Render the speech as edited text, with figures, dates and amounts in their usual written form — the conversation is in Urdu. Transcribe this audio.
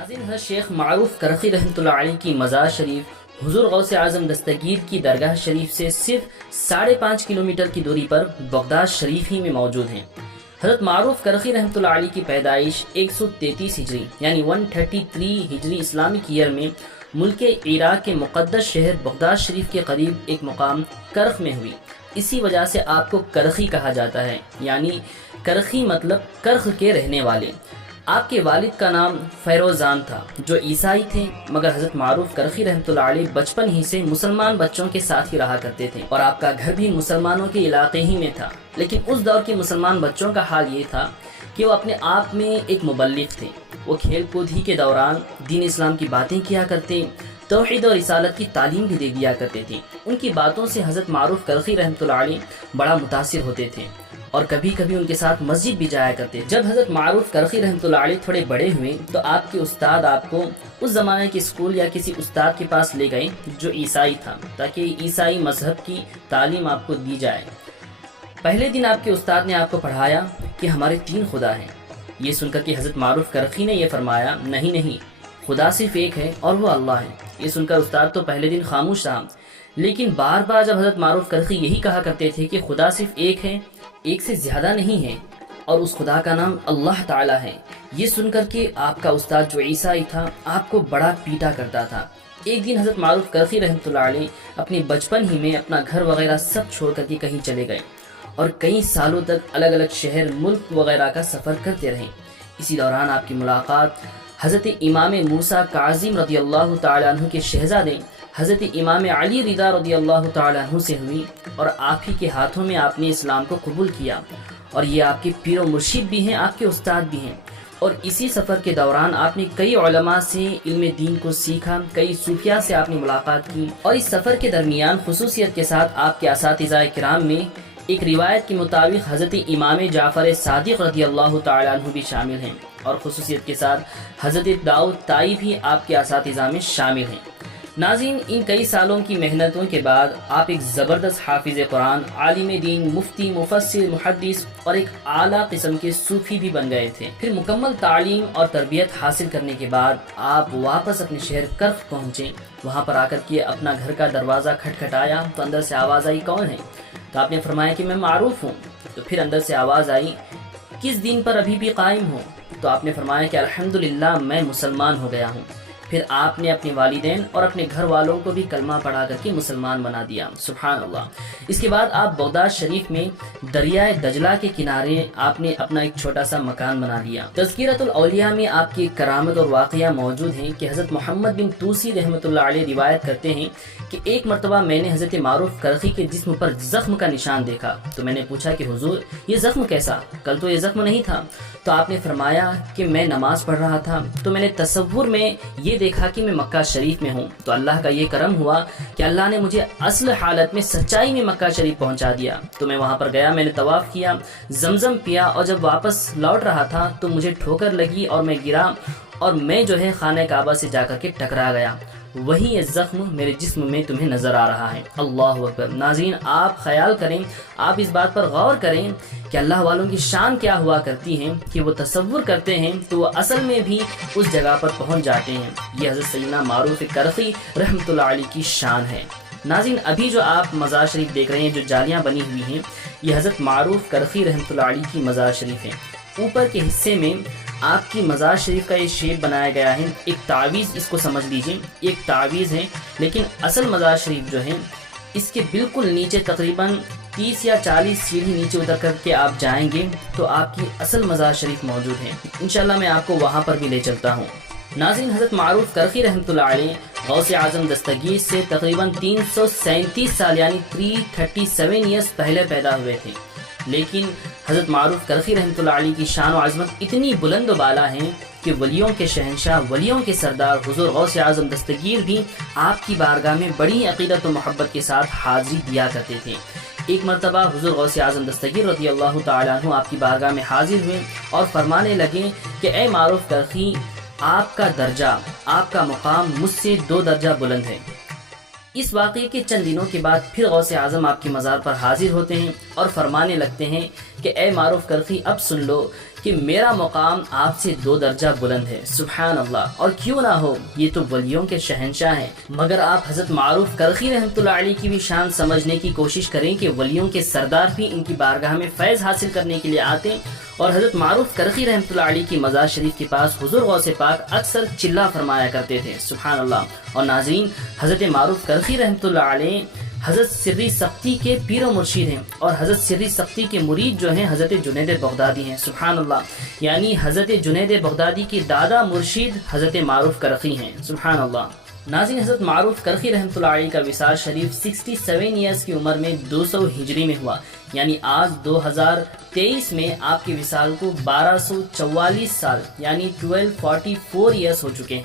ناظرین، حضرت شیخ معروف کرخی رحمۃ اللہ علیہ کی مزار شریف حضور غوث اعظم دستگیر کی درگاہ شریف سے صرف 5.5 کلومیٹر کی دوری پر بغداد شریف ہی میں موجود ہیں۔ حضرت معروف کرخی رحمۃ اللہ علیہ کی پیدائش 133 ہجری یعنی 133 ہجری اسلامک ایئر میں ملک عراق کے مقدس شہر بغداد شریف کے قریب ایک مقام کرخ میں ہوئی۔ اسی وجہ سے آپ کو کرخی کہا جاتا ہے، یعنی کرخی مطلب کرخ کے رہنے والے۔ آپ کے والد کا نام فیروزان تھا جو عیسائی تھے، مگر حضرت معروف کرخی رحمۃ اللہ علیہ بچپن ہی سے مسلمان بچوں کے ساتھ ہی رہا کرتے تھے، اور آپ کا گھر بھی مسلمانوں کے علاقے ہی میں تھا۔ لیکن اس دور کے مسلمان بچوں کا حال یہ تھا کہ وہ اپنے آپ میں ایک مبلغ تھے۔ وہ کھیل کود ہی کے دوران دین اسلام کی باتیں کیا کرتے، توحید اور رسالت کی تعلیم بھی دے دیا کرتے تھے۔ ان کی باتوں سے حضرت معروف کرخی رحمۃ اللہ علیہ بڑا متاثر ہوتے تھے اور کبھی کبھی ان کے ساتھ مسجد بھی جایا کرتے۔ جب حضرت معروف کرخی رحمۃ اللہ علیہ تھوڑے بڑے ہوئے تو آپ کے استاد آپ کو اس زمانے کے اسکول یا کسی استاد کے پاس لے گئے جو عیسائی تھا، تاکہ عیسائی مذہب کی تعلیم آپ کو دی جائے۔ پہلے دن آپ کے استاد نے آپ کو پڑھایا کہ ہمارے 3 خدا ہیں۔ یہ سن کر کہ حضرت معروف کرخی نے یہ فرمایا، نہیں، خدا صرف ایک ہے اور وہ اللہ ہے۔ یہ سن کر استاد تو پہلے دن خاموش رہا، لیکن بار بار جب حضرت معروف کرخی یہی کہا کرتے تھے کہ خدا صرف ایک ہے، ایک سے زیادہ نہیں ہے، اور اس خدا کا نام اللہ تعالی ہے، یہ سن کر کہ آپ کا استاد جو عیسائی تھا آپ کو بڑا پیٹا کرتا تھا۔ ایک دن حضرت معروف کرخی رحمۃ اللہ علیہ اپنے بچپن ہی میں اپنا گھر وغیرہ سب چھوڑ کر کے کہیں چلے گئے اور کئی سالوں تک الگ الگ شہر، ملک وغیرہ کا سفر کرتے رہے۔ اسی دوران آپ کی ملاقات حضرت امام موسیٰ کاظم رضی اللہ تعالیٰ عنہ کے شہزادے حضرت امام علی رضا رضی اللہ تعالیٰ عنہ سے ہوئی، اور آپ ہی کے ہاتھوں میں آپ نے اسلام کو قبول کیا، اور یہ آپ کے پیر و مرشد بھی ہیں، آپ کے استاد بھی ہیں۔ اور اسی سفر کے دوران آپ نے کئی علماء سے علم دین کو سیکھا، کئی صوفیاء سے آپ نے ملاقات کی، اور اس سفر کے درمیان خصوصیت کے ساتھ آپ کے اساتذہ کرام میں ایک روایت کے مطابق حضرت امام جعفر صادق رضی اللہ تعالیٰ عنہ بھی شامل ہیں، اور خصوصیت کے ساتھ حضرت داؤد طائی بھی آپ کے اساتذہ میں شامل ہیں۔ ناظرین، ان کئی سالوں کی محنتوں کے بعد آپ ایک زبردست حافظ قرآن، عالم دین، مفتی، مفسر، محدث اور ایک اعلیٰ قسم کے صوفی بھی بن گئے تھے۔ پھر مکمل تعلیم اور تربیت حاصل کرنے کے بعد آپ واپس اپنے شہر کرخ پہنچے۔ وہاں پر آ کر کے اپنا گھر کا دروازہ کھٹکھٹایا تو اندر سے آواز آئی، کون ہے؟ تو آپ نے فرمایا کہ میں معروف ہوں۔ تو پھر اندر سے آواز آئی، کس دین پر ابھی بھی قائم ہو؟ تو آپ نے فرمایا کہ الحمدللہ میں مسلمان ہو گیا ہوں۔ پھر آپ نے اپنے والدین اور اپنے گھر والوں کو بھی کلمہ پڑھا کر کے مسلمان بنا دیا، سبحان اللہ۔ اس کے بعد آپ بغداد شریف میں دریائے دجلہ کے کنارے آپ نے اپنا ایک چھوٹا سا مکان بنا لیا۔ تذکرۃ الاولیاء میں آپ کی کرامت اور واقعہ موجود ہیں کہ حضرت محمد بن توسی رحمۃ اللہ علیہ روایت کرتے ہیں کہ ایک مرتبہ میں نے حضرت معروف کرخی کے جسم پر زخم کا نشان دیکھا، تو میں نے پوچھا کہ حضور یہ زخم کیسا؟ کل تو یہ زخم نہیں تھا۔ تو آپ نے فرمایا کہ میں نماز پڑھ رہا تھا تو میں نے تصور میں یہ دیکھا کہ میں مکہ شریف میں ہوں، تو اللہ کا یہ کرم ہوا کہ اللہ نے مجھے اصل حالت میں سچائی میں مکہ شریف پہنچا دیا۔ تو میں وہاں پر گیا، میں نے طواف کیا، زمزم پیا، اور جب واپس لوٹ رہا تھا تو مجھے ٹھوکر لگی اور میں گرا، اور میں جو ہے خانہ کعبہ سے جا کر کے ٹکرا گیا۔ وہی یہ زخم میرے جسم میں تمہیں نظر آ رہا ہے۔ اللہ اکبر۔ ناظرین، آپ خیال کریں، آپ اس بات پر غور کریں کہ اللہ والوں کی شان کیا ہوا کرتی ہیں کہ وہ تصور کرتے ہیں تو وہ اصل میں بھی اس جگہ پر پہنچ جاتے ہیں۔ یہ حضرت سیدنا معروف کرخی رحمۃ اللہ علیہ کی شان ہے۔ ناظرین، ابھی جو آپ مزار شریف دیکھ رہے ہیں، جو جالیاں بنی ہوئی ہیں، یہ حضرت معروف کرخی رحمۃ اللہ علیہ کی مزار شریف ہے۔ اوپر کے حصے میں آپ کی مزار شریف کا یہ شیپ بنایا گیا ہے، ایک تعویذ، اس کو سمجھ لیجئے، ایک تعویذ ہے، لیکن اصل مزار شریف جو ہے اس کے بالکل نیچے تقریباً 30 یا 40 سیڑھی نیچے اتر کر کے آپ جائیں گے تو آپ کی اصل مزار شریف موجود ہے۔ انشاءاللہ میں آپ کو وہاں پر بھی لے چلتا ہوں۔ ناظرین، حضرت معروف کرخی رحمۃ اللہ علیہ غوث اعظم دستگیر سے تقریباً 337 سال یعنی 337 ایئرس پہلے پیدا ہوئے تھے، لیکن حضرت معروف کرخی رحمۃ اللہ علیہ کی شان و عظمت اتنی بلند و بالا ہیں کہ ولیوں کے شہنشاہ، ولیوں کے سردار حضور غوث اعظم دستگیر بھی آپ کی بارگاہ میں بڑی عقیدت و محبت کے ساتھ حاضری دیا کرتے تھے۔ ایک مرتبہ حضور غوث اعظم دستگیر رضی اللہ تعالیٰ عنہ آپ کی بارگاہ میں حاضر ہوئے اور فرمانے لگے کہ اے معروف کرخی، آپ کا درجہ، آپ کا مقام مجھ سے 2 درجہ بلند ہے۔ اس واقعے کے چند دنوں کے بعد پھر غوث اعظم آپ کی مزار پر حاضر ہوتے ہیں اور فرمانے لگتے ہیں کہ اے معروف کرخی، اب سن لو کہ میرا مقام آپ سے 2 درجہ بلند ہے۔ سبحان اللہ، اور کیوں نہ ہو، یہ تو ولیوں کے شہنشاہ ہیں۔ مگر آپ حضرت معروف کرخی رحمۃ اللہ علیہ کی بھی شان سمجھنے کی کوشش کریں کہ ولیوں کے سردار بھی ان کی بارگاہ میں فیض حاصل کرنے کے لیے آتے، اور حضرت معروف کرخی رحمۃ اللہ علیہ کی مزار شریف کے پاس حضور غوث پاک اکثر چلا فرمایا کرتے تھے۔ سبحان اللہ۔ اور ناظرین، حضرت معروف کرخی رحمۃ اللہ علیہ حضرت سری سختی کے پیر و مرشید ہیں، اور حضرت سری سختی کے مرید جو ہیں حضرت جنید بغدادی ہیں۔ سبحان اللہ، یعنی حضرت جنید بغدادی کے دادا مرشید حضرت معروف کرخی ہیں۔ سبحان اللہ۔ ناظرین، حضرت معروف کرخی رحمۃ اللہ علیہ کا وصال شریف 67 ایئرس کی عمر میں 200 ہجری میں ہوا، یعنی آج 2023 میں آپ کے وصال کو 1244 سال یعنی 1244 ایئرس ہو چکے ہیں۔